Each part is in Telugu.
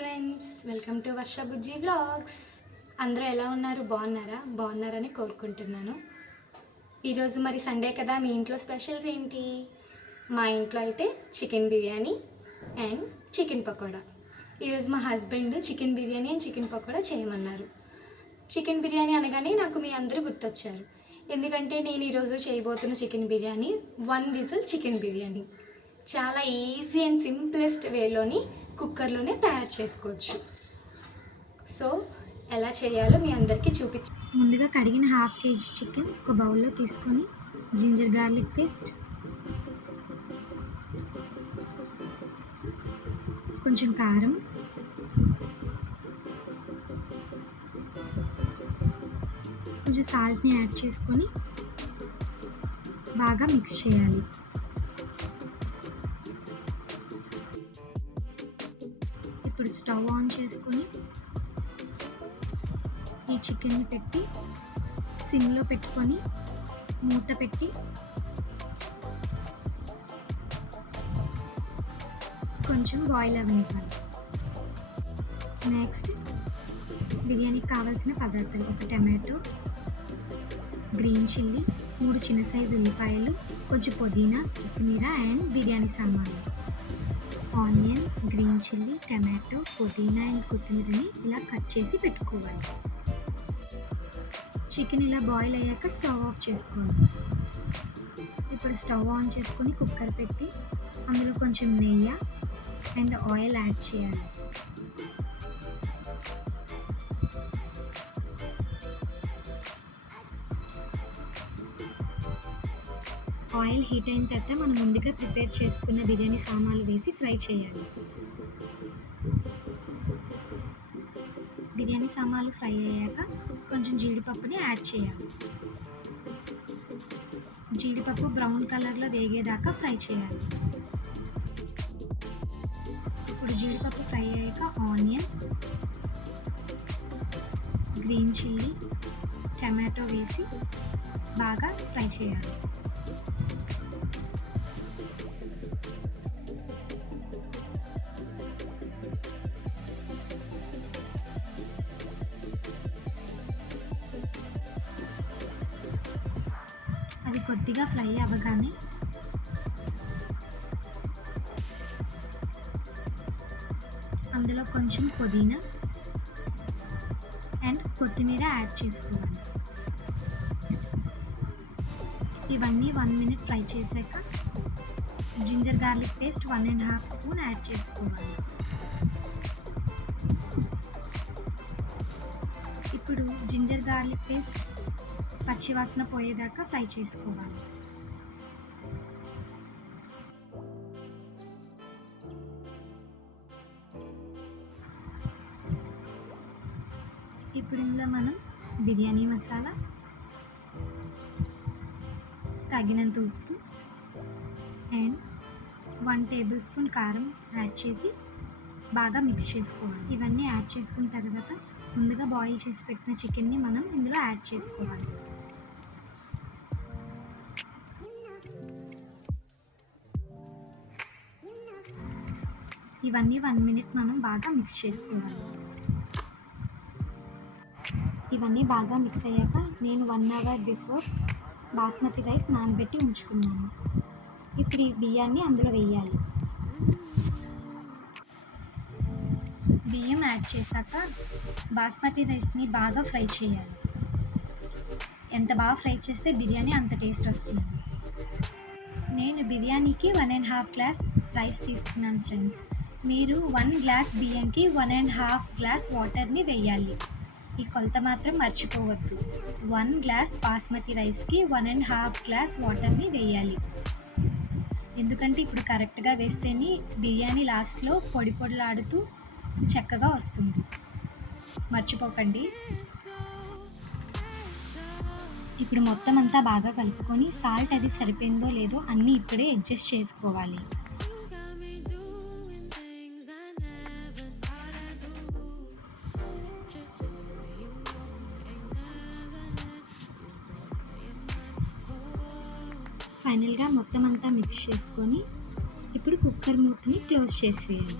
Friends, welcome to Varsha Bujji vlogs. అందరూ ఎలా ఉన్నారు? బాగున్నారని కోరుకుంటున్నాను. ఈరోజు మరి సండే కదా, మీ ఇంట్లో స్పెషల్స్ ఏంటి? మా ఇంట్లో అయితే chicken biryani and chicken pakoda. ఈరోజు మా husband chicken biryani and chicken pakoda చేయమన్నారు. చికెన్ బిర్యానీ అనగానే నాకు మీ అందరూ గుర్తొచ్చారు. ఎందుకంటే నేను ఈరోజు చేయబోతున్న chicken biryani 1 whistle chicken biryani. చాలా ఈజీ అండ్ సింప్లెస్ట్ వేలోని కుక్కర్లోనే తయారు చేసుకోవచ్చు. సో ఎలా చేయాలో మీ అందరికీ చూపించి, ముందుగా కడిగిన 1/2 kg చికెన్ ఒక బౌల్లో తీసుకొని జింజర్ గార్లిక్ పేస్ట్, కొంచెం కారం, కొంచెం సాల్ట్ని యాడ్ చేసుకొని బాగా మిక్స్ చేయాలి. ఇప్పుడు స్టవ్ ఆన్ చేసుకొని ఈ చికెన్ని పెట్టి సిమ్లో పెట్టుకొని మూత పెట్టి కొంచెం బాయిల్ అవ్వనివ్వాలి. నెక్స్ట్ బిర్యానీకి కావాల్సిన పదార్థాలు: ఒక టమాటో, గ్రీన్ చిల్లీ, 3 చిన్న సైజు ఉల్లిపాయలు, కొంచెం పుదీనా, కొత్తిమీర అండ్ బిర్యానీ సామాన్లు. ఆనియన్స్, గ్రీన్ చిల్లీ, టమాటో, పుదీనా అండ్ కొత్తిమీరని ఇలా కట్ చేసి పెట్టుకోవాలి. చికెన్ ఇలా బాయిల్ అయ్యాక స్టవ్ ఆఫ్ చేసుకోవాలి. ఇప్పుడు స్టవ్ ఆన్ చేసుకొని కుక్కర్ పెట్టి అందులో కొంచెం నెయ్యి అండ్ ఆయిల్ యాడ్ చేయాలి. ఆయిల్ హీట్ అయిన తర్వాత మనం ముందుగా ప్రిపేర్ చేసుకున్న బిర్యానీ సామాన్లు వేసి ఫ్రై చేయాలి. బిర్యానీ సామాన్లు ఫ్రై అయ్యాక కొంచెం జీడిపప్పుని యాడ్ చేయాలి. జీడిపప్పు బ్రౌన్ కలర్లో వేగేదాకా ఫ్రై చేయాలి. ఇప్పుడు జీడిపప్పు ఫ్రై అయ్యాక ఆనియన్స్, గ్రీన్ చిల్లీ, టమాటో వేసి బాగా ఫ్రై చేయాలి. అవి కొద్దిగా ఫ్రై అవ్వగానే అందులో కొంచెం పుదీనా అండ్ కొత్తిమీర యాడ్ చేసుకోవాలి. ఇవన్నీ 1 minute ఫ్రై చేశాక ginger garlic paste 1.5 spoon add చేసుకోవాలి. ఇప్పుడు జింజర్ గార్లిక్ పేస్ట్ పచ్చివాసన పోయేదాకా ఫ్రై చేసుకోవాలి. ఇప్పుడు ఇందులో మనం బిర్యానీ మసాలా, తగినంత ఉప్పు అండ్ 1 tablespoon కారం యాడ్ చేసి బాగా మిక్స్ చేసుకోవాలి. ఇవన్నీ యాడ్ చేసుకున్న తర్వాత ముందుగా బాయిల్ చేసి పెట్టిన చికెన్ని మనం ఇందులో యాడ్ చేసుకోవాలి. ఇవన్నీ 1 minute మనం బాగా మిక్స్ చేసుకోవాలి. ఇవన్నీ బాగా మిక్స్ అయ్యాక నేను 1 hour బిఫోర్ బాస్మతి రైస్ నానబెట్టి ఉంచుకున్నాను. ఇప్పుడు ఈ బియ్యాన్ని అందులో వేయాలి. బియ్యం యాడ్ చేశాక బాస్మతి రైస్ని బాగా ఫ్రై చేయాలి. ఎంత బాగా ఫ్రై చేస్తే బిర్యానీ అంత టేస్ట్ వస్తుంది. నేను బిర్యానీకి 1.5 గ్లాస్ రైస్ తీసుకున్నాను ఫ్రెండ్స్. మీరు 1 గ్లాస్ బియ్యంకి 1.5 గ్లాస్ వాటర్ని వేయాలి. ఈ కొలత మాత్రం మర్చిపోవద్దు. 1 గ్లాస్ బాస్మతి రైస్కి 1.5 గ్లాస్ వాటర్ని వేయాలి. ఎందుకంటే ఇప్పుడు కరెక్ట్గా వేస్తేనే బిర్యానీ లాస్ట్లో పొడి పొడిలాడుతూ చక్కగా వస్తుంది. మర్చిపోకండి. ఇప్పుడు మొత్తం అంతా బాగా కలుపుకొని సాల్ట్ అది సరిపోయిందో లేదో అన్నీ ఇప్పుడే అడ్జస్ట్ చేసుకోవాలి. ఫైనల్గా మొత్తం అంతా మిక్స్ చేసుకొని ఇప్పుడు కుక్కర్ మూతని క్లోజ్ చేసేయాలి.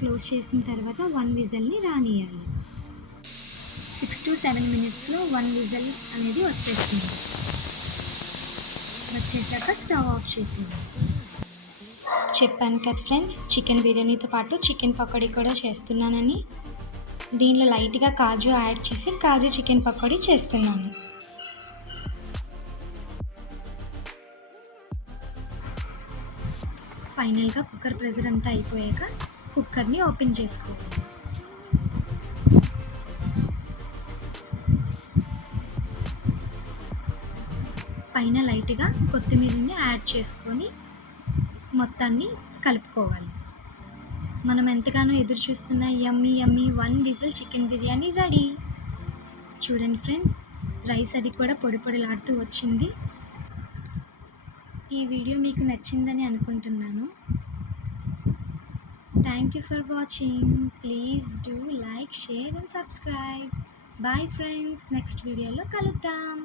క్లోజ్ చేసిన తర్వాత 1 విజిల్ని రానియాలి. 6 to 7 మినిట్స్లో 1 విజిల్ అనేది వచ్చేస్తుంది. వచ్చేసాక స్టవ్ ఆఫ్ చేసింది. చెప్పాను కదా ఫ్రెండ్స్, చికెన్ బిర్యానీతో పాటు చికెన్ పకోడీ కూడా చేస్తున్నానని. దీనిలో లైట్గా కాజు యాడ్ చేసి కాజు చికెన్ పకోడీ చేస్తున్నాను. ఫైనల్గా కుక్కర్ ప్రెషర్ అంతా అయిపోయాక కుక్కర్ని ఓపెన్ చేసుకోవాలి. పైన లైట్గా కొత్తిమీరని యాడ్ చేసుకొని మొత్తాన్ని కలుపుకోవాలి. మనం ఎంతగానో ఎదురు చూస్తున్న యమ్మీ 1 విజిల్ చికెన్ బిర్యానీ రెడీ. చూడండి ఫ్రెండ్స్, రైస్ అది కూడా పొడి పొడిలాడుతూ వచ్చింది. ఈ వీడియో మీకు నచ్చిందని అనుకుంటున్నాను. Thank you for watching. Please do like, share and subscribe. Bye friends, next వీడియోలో కలుద్దాం.